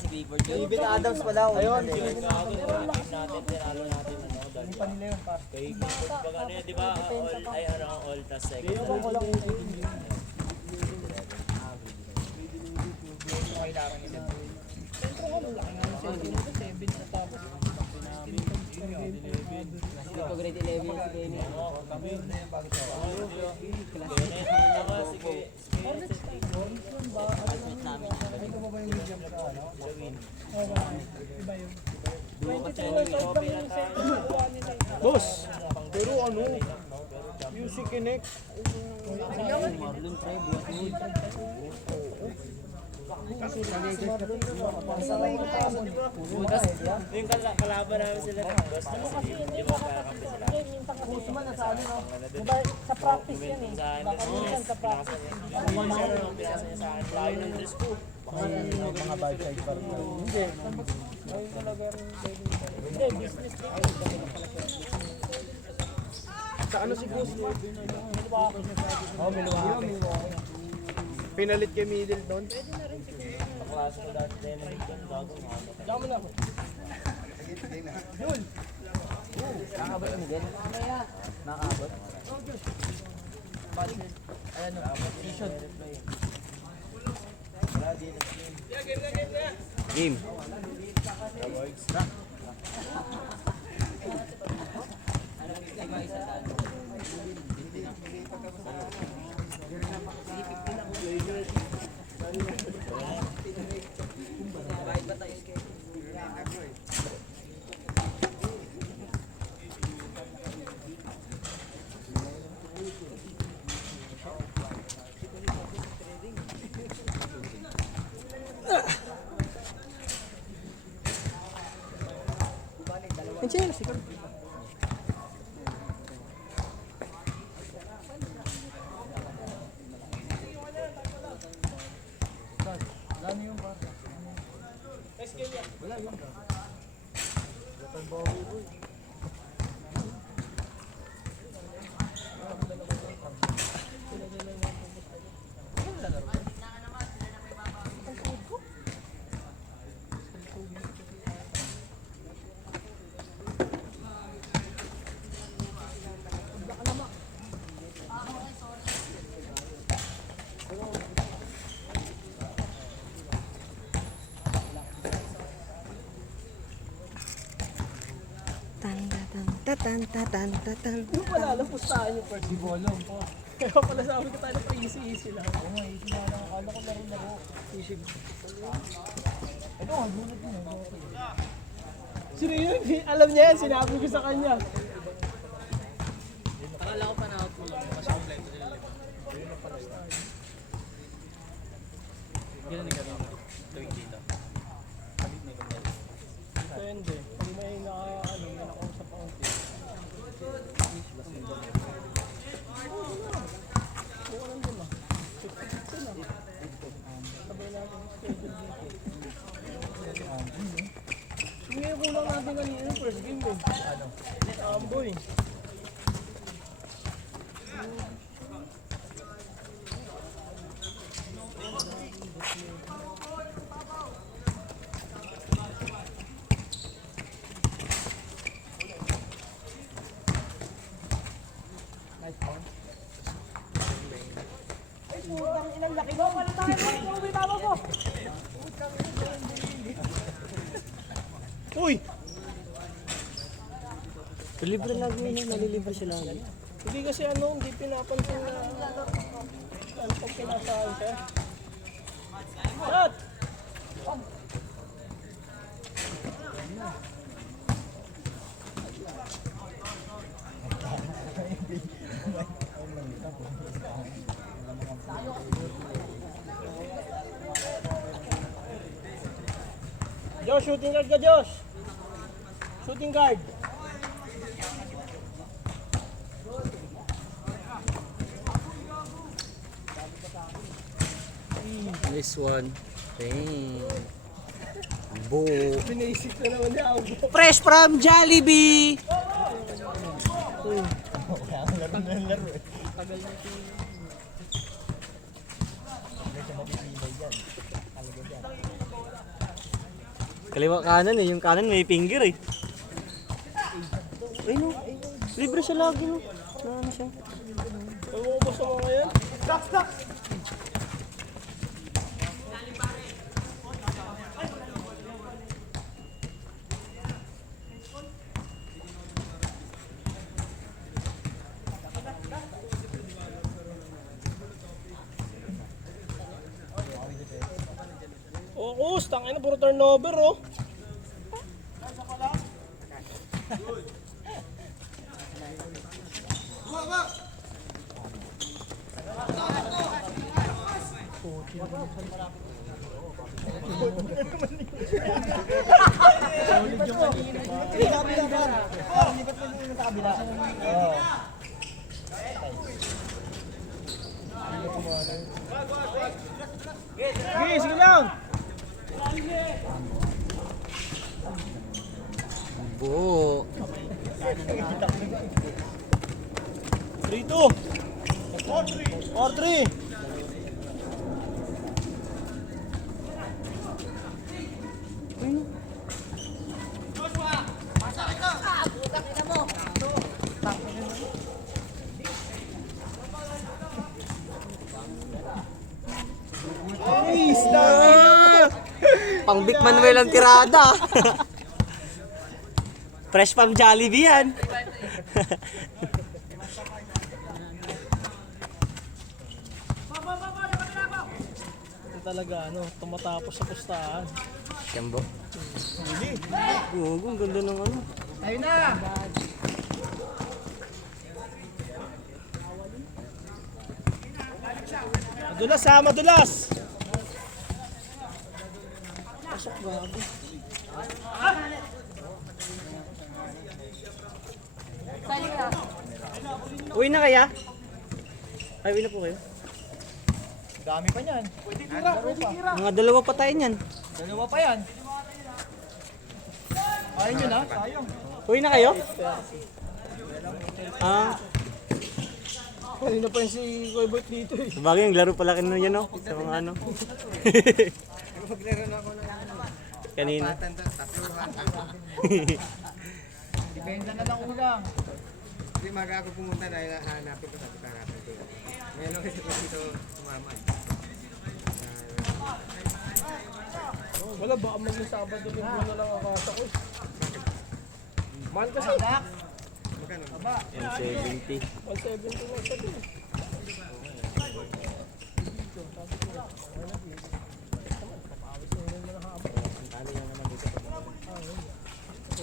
Si Clifford yun. Even Adams pa daw. Ayun. Ito grade 11 si Kenny. Boss, Pero ano, Music Connect. Yung kalaban namin sila ng boss, di ba kakakampi sila? Usman na sa ano, no? Diba, sa practice yan eh. Baka minsan sa practice. Pinasa niya sa akin, layo ng dress ko. Mga bad side pa rin. Hindi. Ayun talaga rin. Hindi, business din. Sa ano si Gus? Milwaukee na sabi. Oh, Milwaukee. Pinalit kay Middleton. Kaklase ko dati din, bago nga. Diyan mo na ako. Nakabot mo din? Nakabot? Ayan o, position. Game. Andiyan, siguro. Yung pala, lapustahan yung first. Di bolong po. Kaya pala sabi ko tayo na easy lang. Oo nga, easy lang. Akala ko laro. Easy. Ano, gulat mo. Sino yun? Alam niya yan, sinabi ko sa kanya. Akala ko pa na-out mo lang kasi kompleto nila lima. Ganun na gano'n. Tuwing dito. Depende. Pag may nakausap ako. Buka lang din ah. 50-50 lang. Sabay natin yung schedule dito. Ngayon kulang natin kanina yung first game eh. Ano? Amboy. Ilang laki mo, wala tayo mo, may tama mo. Uy! Libre lang yun, nalilibre sila. Hindi kasi hindi pinapansin na ano pag pinasahan siya. Shot! Josh, shooting guard ka, Josh! Shooting guard! Nice one. Bang. Bo. Binaisip na naman niya ako. Fresh from Jollibee! Kaliwa kanan eh, yung kanan may finger eh. Ay no, libre siya lagi no. Ano siya? Ano mo ba sa mga ngayon? Stop! Oo, tangin na, puro turnover oh. Sige, sige lang. Buo. 3-2. 4-3. Pang Vic Manuel ang tirada. Fresh from Jollibee yan. Ito talaga, ano, tumatapos sa pustahan. Kambo. Ang ganda ng ano. Ayun na! Madulas ha, madulas! Pasok gabi. Uwi na kaya? Ay, uwi na po kayo. Dami pa niyan. Mga dalawa pa tayo niyan. Dalawa pa yan. Ayun yun ha, sayang. Uwi na kayo? Ah, Kanina pa yung si Koy Boy dito eh. bagay yung laro pala kanina yan, no? Sa mga ano. Maglaro na ako ng Kanina. Depende na lang ulang. Hindi maga ako pumunta dahil hanapin ko sabi ko hanapin ko. Ngayon ako kasi dito sumama. Wala, baka maging Sabado linggo na lang ang kasa ko. Mahal kasi. Magkano? M70. 170 lang sabi.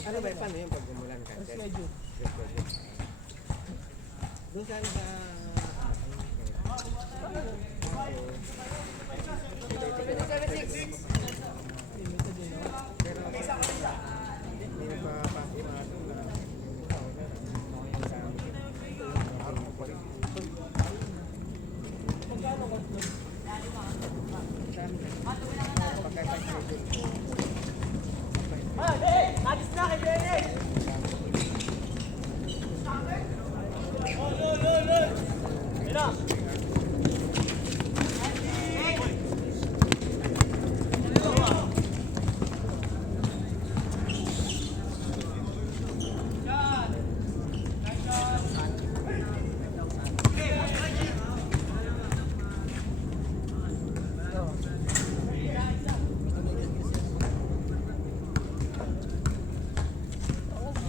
Ano ba paano yung pagmumulan ka? Doon sana sa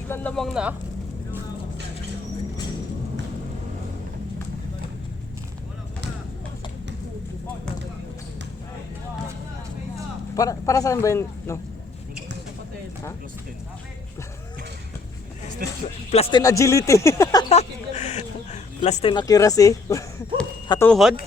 Ilan lamang na? Para saan ba yun? No? Ha? Plus 10 agility. Plus 10 accuracy. Hatuhod.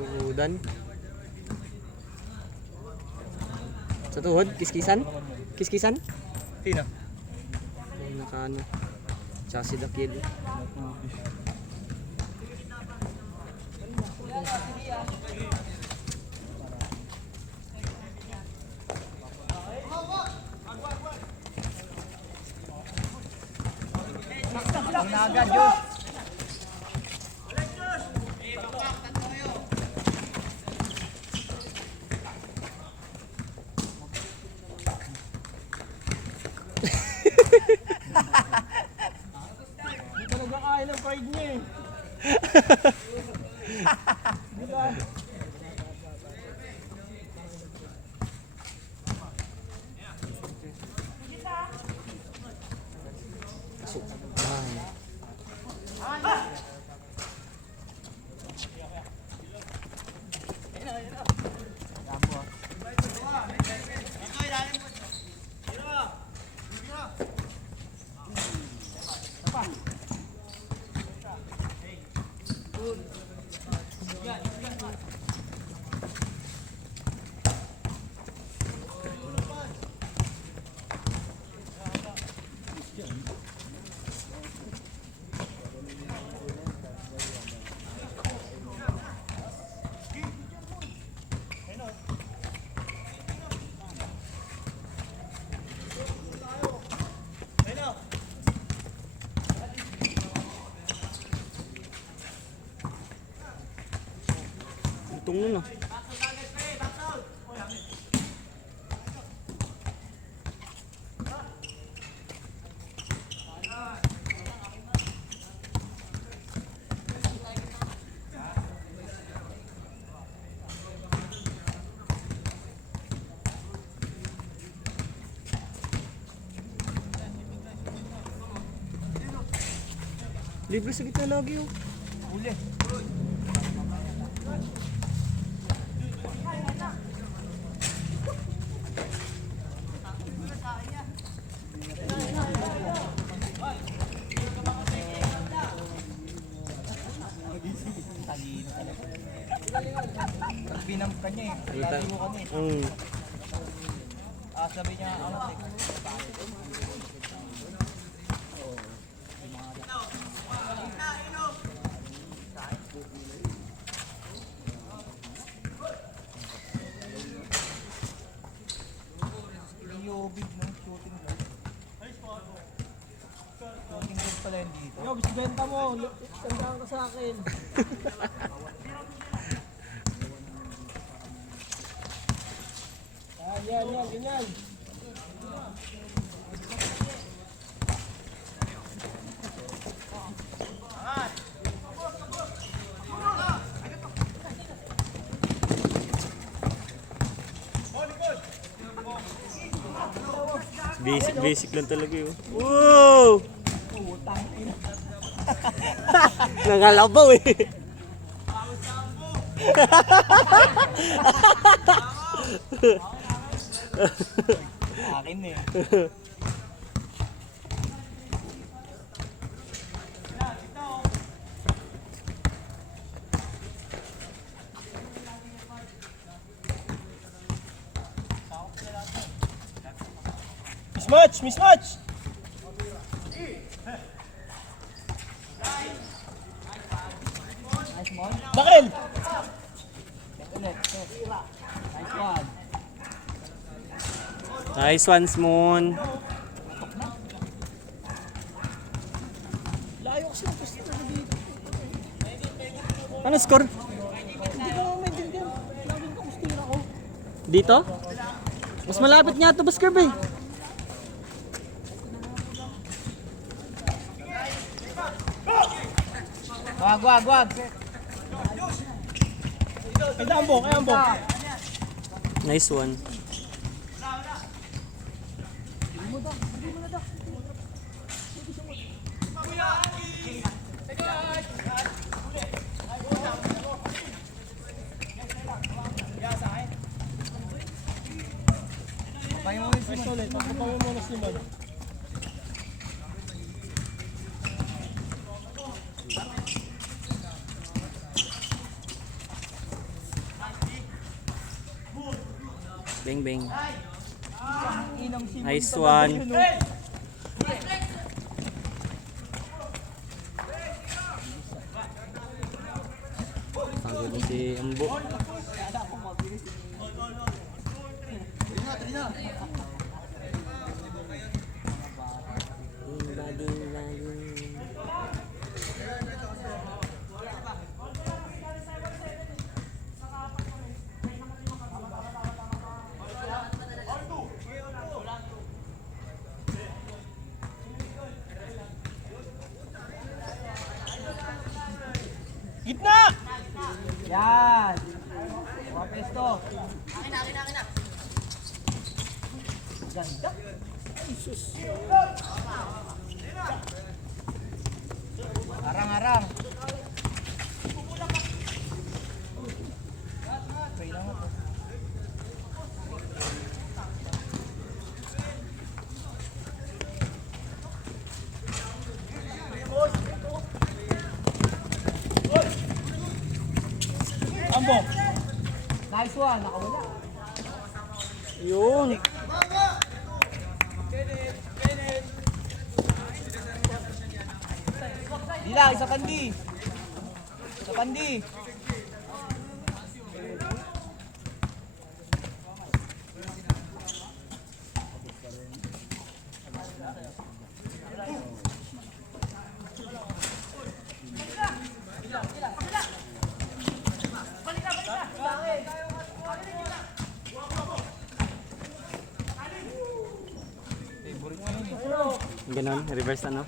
Tuhudan. Sa tuhod, kiskisan? Kiskisan? Sino? Yung naka ano. Tsaka si Dakil. Agad yun. Itong nun ah. Libre sa gitna lagi oh. Pinamp ka niya eh. Lalo ka niya eh. Sabi niya, ano, Yobig no, shooting guard. Shooting guard pala yun dito. Yo, gusto benta mo. Tandaan ka sa akin. Yan, ganyan. Basic lang talaga yun. Wow! Nangalabaw eh. Akin eh. Mismatch! Bakil! Nice one, Moon. Layo kasi ang gusto ko dito. Ano score? Hindi ko maintindihan. Laging kamustira ko. Dito? Mas malapit nga ito, Basker eh. Wag. Kaya ambok. Nice one. Nice ulit. Pagpapawin mo na Simon. Bang. Nice one. Pagod na si Ambo. Yan! Mga pesto. Ganda. Arang-arang. Ambo. Nice one, nakawala. Yun. Dilang, isa pandi. Isa pandi. Ganon, reverse ano?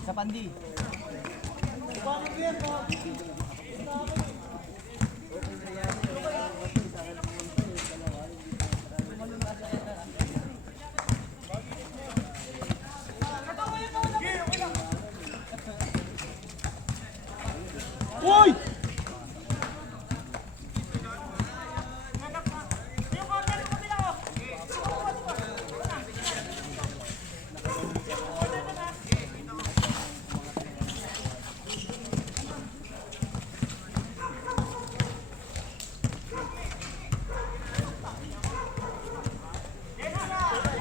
Isa pandi. Uy!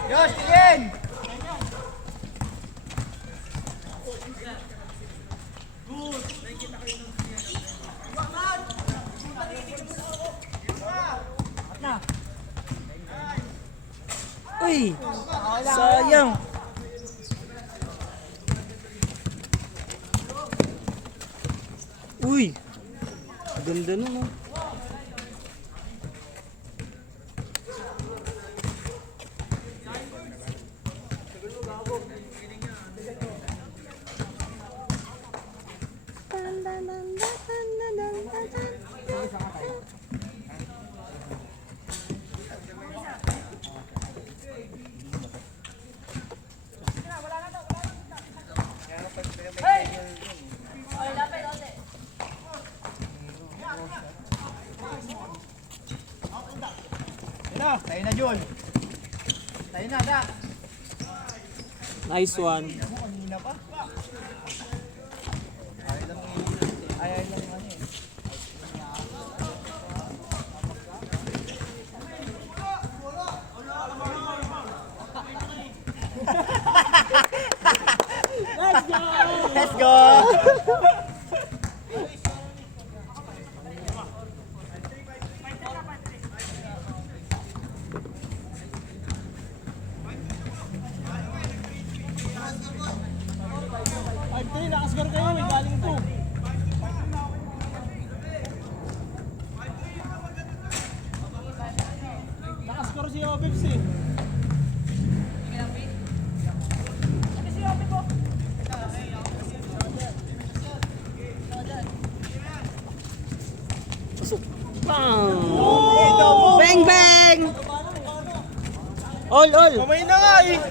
Yosh, tingin! Uy! Sayang! Uy! Ganda nun oh. Tayo na, Jun. Tayo na, da. Nice one. Kanina pa. Ayaw lang ano eh. Let's go! Ay, tayo, nakasgar kayo. May galing ito. Nakasgar si Obips eh. Pasok. Bang! Bang! All! Kamay na nga eh.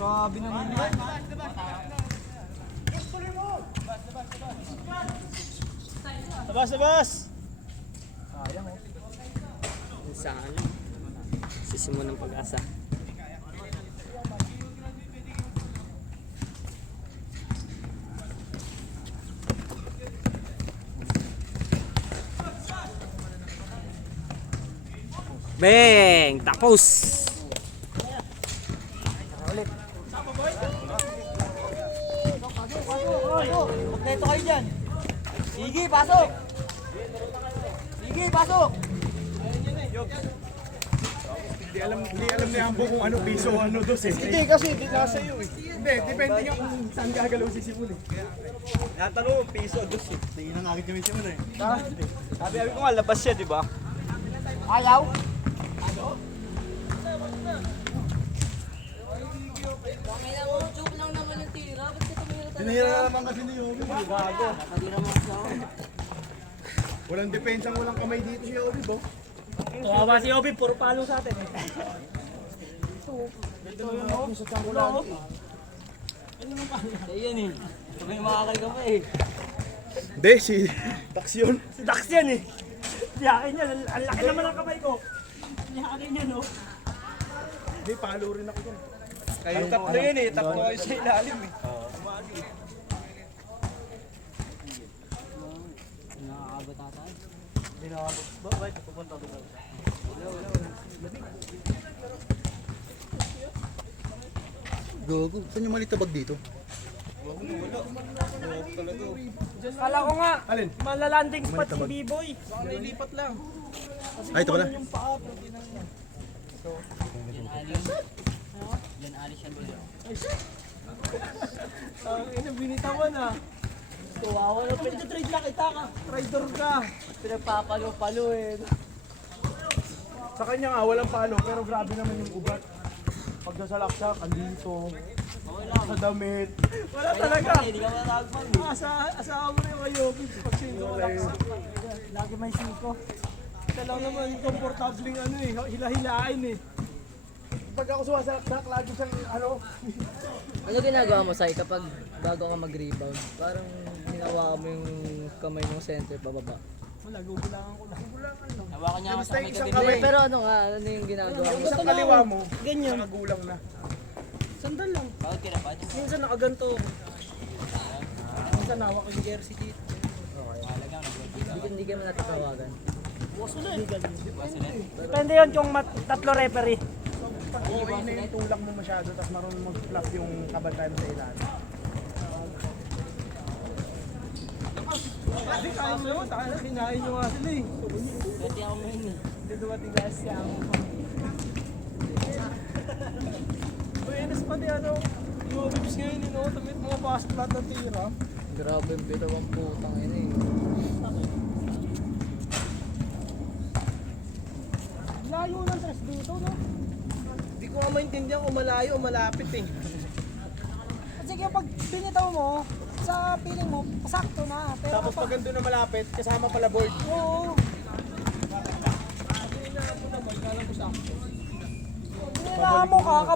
Grabe naman yan. Labas! Sa ano? Sisimula ng pag-asa. Bang! Tapos! Kompleto kayo dyan. Sige, pasok! Sige, pasok! Hindi alam ni Ambo kung ano piso ano dos eh. Hindi kasi hindi nasa iyo eh. Hindi, depende nga kung saan gagalaw si Simon eh. Natanong mo, piso, dos eh. Tingin na nga akin kami Simon eh. Sabi ko nga, labas siya, di ba? Ayaw? Kaya mo, joke lang naman yung tira. Ba't ka tumira talaga? Tinira naman kasi ni Yobi. Gago. Nakatira mo sa akin. Walang depensang walang kamay dito si Yobi, bo. Kawawa si Obi, puro palo sa atin eh. Ayan eh. Sabi yung makakal ka pa eh. Hindi, si Tax yun. Si Dax yan eh. Yakin yan, ang laki naman ng kamay ko. Yakin yan oh. Hindi, palo rin ako dun. Kayo tatlo yun eh. Tatlo kayo sa ilalim eh. Nakakabot ata. Bakit? Pupunta ko lang. Gago, saan yung malitabag dito? Kala ko nga, Alin? malalanding spot si B-Boy. Nilipat lang. Ay, ito pala. Yan alis yan bro. Ang ina, binitawan ah. Kawawa na, pinag-trade lang kita ka. Trader ka. Pinagpapalo-palo eh. Sa kanya nga, walang palo, pero grabe naman yung ugat. Pag nasa laksak, andito. Sa damit. Wala talaga. Hindi ka matagman. Asawa mo na yung Ayobi. Pag sino ko lang sa lagi may siko. Ito lang naman yung komportabling ano eh, hila-hilain eh. Pag ako sumasalaksak, lagi siyang ano. Ano ginagawa mo, Sai, kapag bago ka mag-rebound? Parang hinawa mo yung kamay ng center pababa. Wala, gugulangan ko lang. Hawakan niya ako Basta sa kamay isang ka kamay. Pero ano nga, ano yung ginagawa mo? Sa kaliwa mo, Ganyan. nakagulang na. Sandal lang. Bakit kinapad? Minsan nakaganto. Minsan nawak ko yung jersey dito. Hindi ka mo natatawagan. Depende yun kung tatlo referee. Pag uwi na yung tulak mo masyado, tapos marunong mag-flap yung kabantayan sa ilalim. Kasi kaya mo naman, kinain nyo nga sila eh. Pwede ako ngayon eh. Hindi dumating guys siya. Buenas pa di ano, yung bibs ngayon yun, tamit mga pasok lahat ng tira. Grabe yung bitawang putang ina eh. Layo ng tres dito, no? Hindi ko nga maintindihan kung malayo o malapit eh. Kasi kaya pag pinitaw mo, sa piling mo, pasakto na. Pero Tapos pag andun na malapit, kasama pala board. oo. Kailangan mo ka,